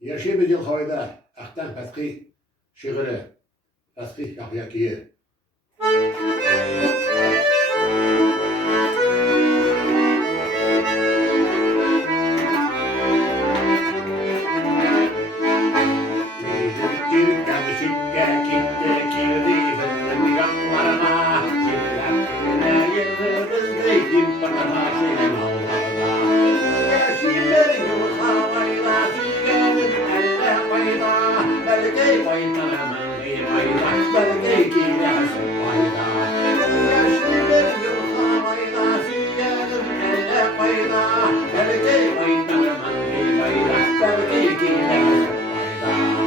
Yaşayı bir yıl havayda, Ahtan Fethi şiiri, Fethi Yahyaki'yi. İlken şikke kikke kirdi fıttım yanlarına, Kirlettiğine yıldızdı kimparına şeyin Allah'ına. Yaşayı bir yıl havayda, Tüygenin elle fayda, Belki faydaman bir fayda, Belki gidersin fayda. Yaşayı bir yıl havayda, Tüygenin elle fayda, Belki faydaman bir fayda, Belki gidersin fayda.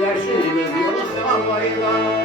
Yaşlı bir yıl havayla